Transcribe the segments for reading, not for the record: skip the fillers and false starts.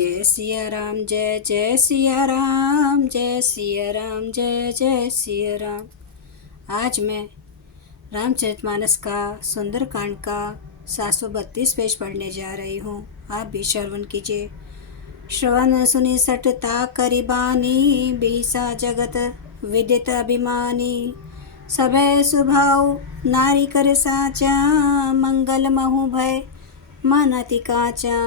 जय सिया राम, जय जय सिया राम, जय सिया राम, जय जय सिया राम। आज मैं रामचरितमानस का सुंदरकांड का 732 पेज पढ़ने जा रही हूँ। आप भी श्रवण कीजिए। श्रवण सुनि सटता करिबानी, बिसा जगत विदित अभिमानी। सभय सुभाव नारी कर साचा, मंगल महु भय मन अति काचा।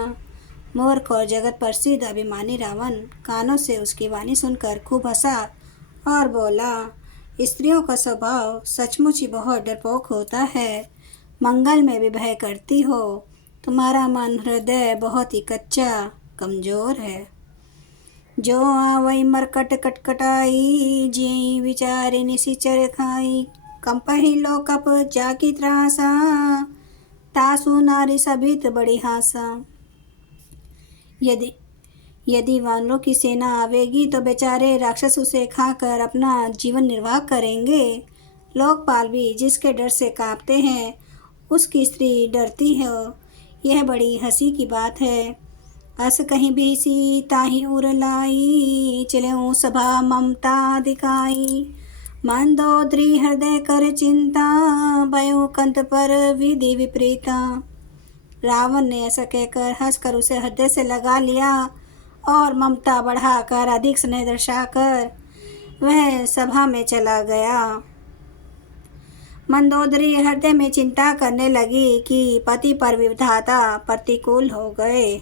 मूर्ख और जगत प्रसिद्ध अभिमानी रावण कानों से उसकी वाणी सुनकर खूब हंसा और बोला, स्त्रियों का स्वभाव सचमुच ही बहुत डरपोक होता है। मंगल में भी भय करती हो। तुम्हारा मन हृदय बहुत ही कच्चा कमजोर है। जो आवई मरकट कटकटाई, जेई विचारे निशिचर खाई। कंपहि लो कप जाकी त्रासा, तासु नारी सभित बड़ी हासा। यदि वानरों की सेना आवेगी तो बेचारे राक्षस उसे खाकर अपना जीवन निर्वाह करेंगे। लोकपाल भी जिसके डर से कांपते हैं, उसकी स्त्री डरती है। यह बड़ी हंसी की बात है। अस कहीं बीसी ताही उर लाई, चले सभा ममता दिखाई। मंदोदरी हृदय कर चिंता, भयो कंत पर विधि विपरीता। रावण ने ऐसा कहकर हंसकर उसे हृदय से लगा लिया और ममता बढ़ाकर अधिक स्नेह दर्शाकर वह सभा में चला गया। मंदोदरी हृदय में चिंता करने लगी कि पति पर विधाता प्रतिकूल हो गए।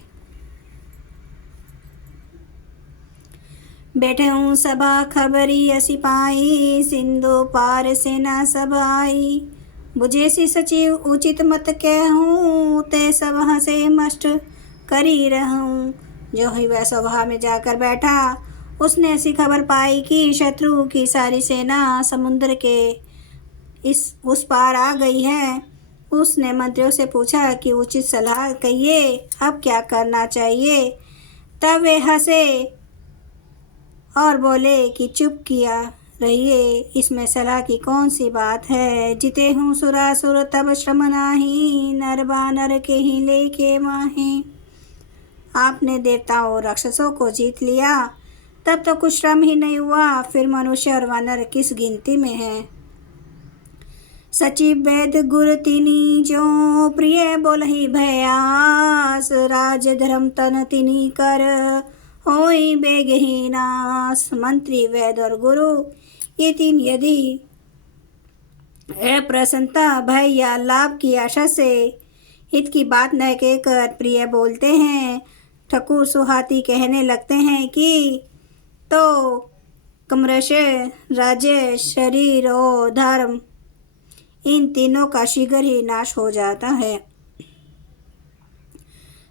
बैठे हूँ सभा खबरी असी पाई, सिंधु पार सेना सब आई। बुझे सी सचिव उचित मत कहूँ, ते सब हंसे मस्ट करी रहूँ। जो ही वह सभा में जाकर बैठा, उसने ऐसी खबर पाई कि शत्रु की सारी सेना समुद्र के उस पार आ गई है। उसने मंत्रियों से पूछा कि उचित सलाह कहिए, अब क्या करना चाहिए। तब वे हंसे और बोले कि चुप किया रहिए, इसमें सलाह की कौन सी बात है। जिते हूँ सुरासुर तब श्रम नाही, नर बानर के ही लेके माहे। आपने देवताओं और राक्षसों को जीत लिया, तब तो कुछ श्रम ही नहीं हुआ, फिर मनुष्य और वानर किस गिनती में है। सचिव वैद गुर तिनी जो, प्रिय बोलहि भयास। राज धर्म तन तिनी कर, होई बेगहि नास। मंत्री वैद और गुरु ये तीन यदि अप्रसन्नता भय या लाभ की आशा से हित की बात न कहकर प्रिय बोलते हैं, ठकुर सुहाती कहने लगते हैं कि तो कमरश राज्य शरीर और धर्म इन तीनों का शीघ्र ही नाश हो जाता है।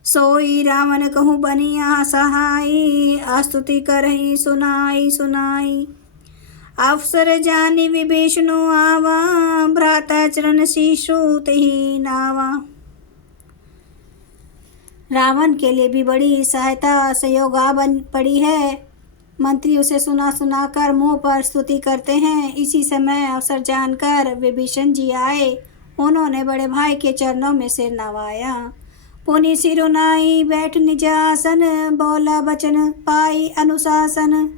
सोई रावण कहूँ बनिया सहाई, आस्तुति करहि सुनाई सुनाई। अवसर जानी विभीषणु आवा, भ्राता चरण शिशु तहि नावा। रावण के लिए भी बड़ी सहायता सहयोग आ बन पड़ी है। मंत्री उसे सुना सुना कर मुंह पर स्तुति करते हैं। इसी समय अवसर जानकर विभीषण जी आए। उन्होंने बड़े भाई के चरणों में सिर नवाया। पुनि सिरुनाई बैठ निज आसन, बोला बचन पाई अनुशासन।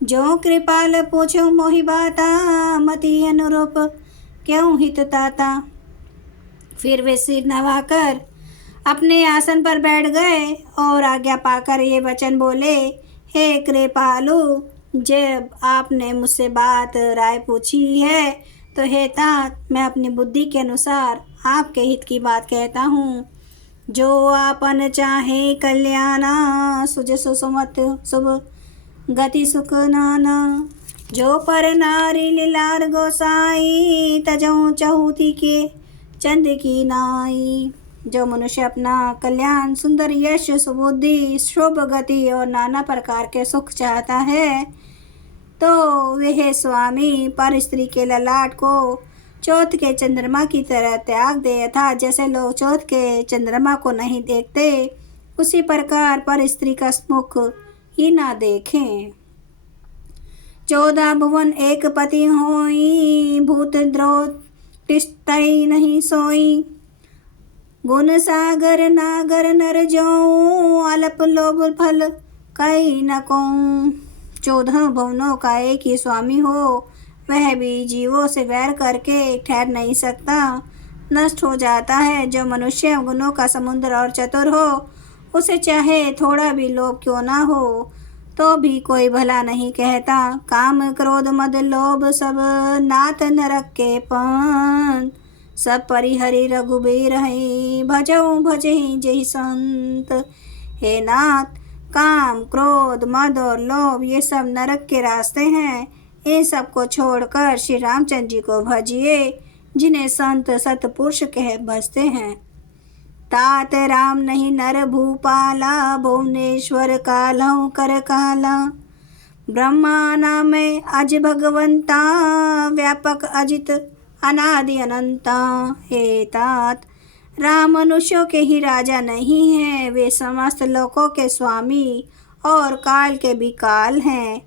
जो कृपाल पूछो मोहि बाता, मति अनुरूप क्यों हित ताता। फिर वे सिर नवाकर अपने आसन पर बैठ गए और आज्ञा पाकर ये वचन बोले, हे कृपालु, जब आपने मुझसे बात राय पूछी है तो हे तात, मैं अपनी बुद्धि के अनुसार आपके हित की बात कहता हूँ। जो आपन चाहे कल्याणा, सुज सुसुमत शुभ गति सुख नाना। जो पर नारी लीलार गोसाई, तजो चहूती के चंद की नाई। जो मनुष्य अपना कल्याण, सुंदर यश, सुबुद्धि, शुभ गति और नाना प्रकार के सुख चाहता है, तो वह स्वामी पर स्त्री के ललाट को चौथ के चंद्रमा की तरह त्याग दे। था जैसे लोग चौथ के चंद्रमा को नहीं देखते, उसी प्रकार पर स्त्री का मुख ही ना देखें। 14 भुवन एक पति होई, भूत द्रोह तिष्ठई नहीं सोई। गुण सागर नागर नर जोऊ, अल्प लोभ फल कई न कोऊ। 14 भुवनों का एक ही स्वामी हो, वह भी जीवों से वैर करके ठहर नहीं सकता। नष्ट हो जाता है जो मनुष्य गुणों का समुद्र और चतुर हो, उसे चाहे थोड़ा भी लोभ क्यों ना हो तो भी कोई भला नहीं कहता। काम क्रोध मद लोभ सब नाथ नरक के पंथ, सब परिहरि रघुबीर हैं, भजऊ भजहि जहि संत। हे नाथ, काम क्रोध मद और लोभ ये सब नरक के रास्ते हैं। इन सब को छोड़कर श्री रामचंद्र जी को भजिए, जिन्हें संत सतपुरुष कह भजते हैं। तात राम नहीं नर भूपाला, भुवनेश्वर कालहु कर काला। ब्रह्माना में अज भगवंता, व्यापक अजित अनादि अनंता। हे तात, राम मनुष्यों के ही राजा नहीं हैं, वे समस्त लोकों के स्वामी और काल के भी काल हैं।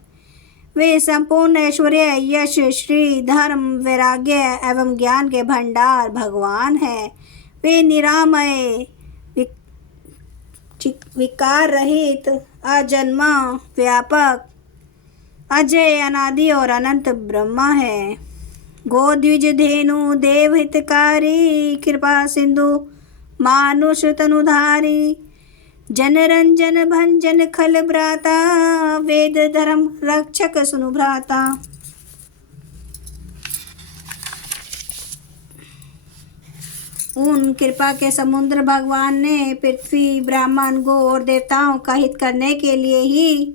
वे संपूर्ण ऐश्वर्य यश श्री धर्म वैराग्य एवं ज्ञान के भंडार भगवान हैं। वे निरामय विकार रहित अजन्मा व्यापक अजय अनादि और अनंत ब्रह्मा है। गोद्विज धेनु देव हितकारी, कृपा सिंधु मानुष तनुधारी। जनरंजन भंजन खल भ्राता, वेद धर्म रक्षक सुनु भ्राता। उन कृपा के समुद्र भगवान ने पृथ्वी ब्राह्मण गो और देवताओं का हित करने के लिए ही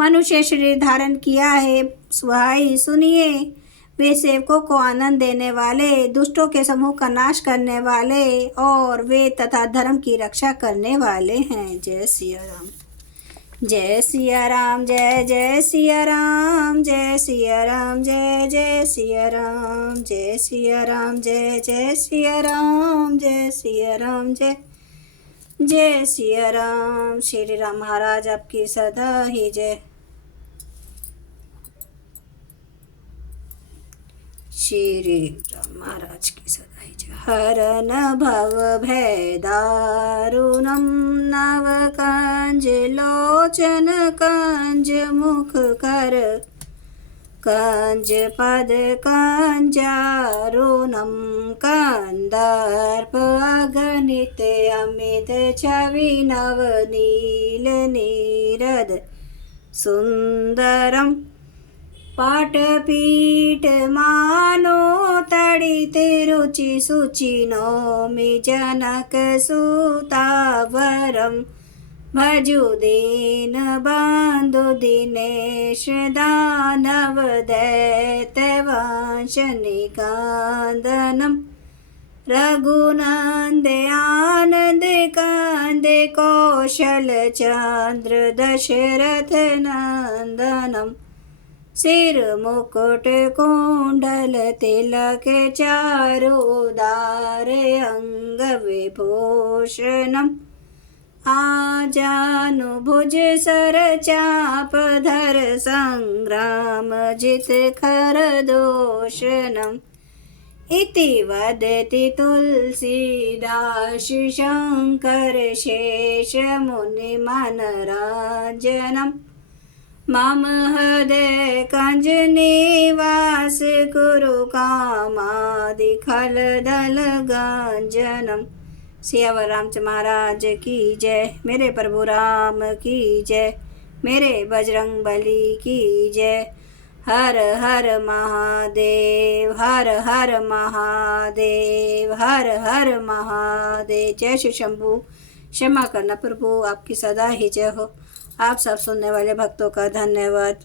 मनुष्य शरीर धारण किया है। सुहाई सुनिए, वे सेवकों को आनंद देने वाले, दुष्टों के समूह का नाश करने वाले और वेद तथा धर्म की रक्षा करने वाले हैं। जय सिया राम, जय सिया राम, जय जय सिया राम, जय सिया राम, जय जय सिया राम, जय सिया राम, जय जय सिया राम, जय सिया राम, जय जय सिया राम। श्री राम महाराज आपकी सदा ही जय। श्री राम महाराज की सदा ही जय। हरन भव भय दारुणम, नव कंज लोचन कंज मुख कर, कंज पद कंजारुणम, कंदर्प अगणित अमित छवि नव नील नीरद सुंदरम। पाटपीठ मानो तड़िते रुचि सुचि, नौमि जनक सुतावरम। भजु दीन बंधु दिनेश, दानव दैत्य वंश निकंदनम। रघुनंद आनंद कंद, कौशल चंद्र दशरथ नंदनम। सिर मुकुट कुंडल तिलक, चारुदार अंग विभूषणम। आजानुभुज सर चाप धर, संग्राम जित खर दूषणम। इति वदति तुलसीदास, शंकर शेष मुनि मनरांजनम। मम हृदय कंज निवास, कुरु कामादि खल दल गंजनम। सियावर रामचंद्र महाराज की जय। मेरे प्रभु राम की जय। मेरे बजरंग बली की जय। हर हर महादेव, हर हर महादेव, हर हर महादेव। जय श्री शंभू। क्षमा करना प्रभु, आपकी सदा ही जय हो। आप सब सुनने वाले भक्तों का धन्यवाद।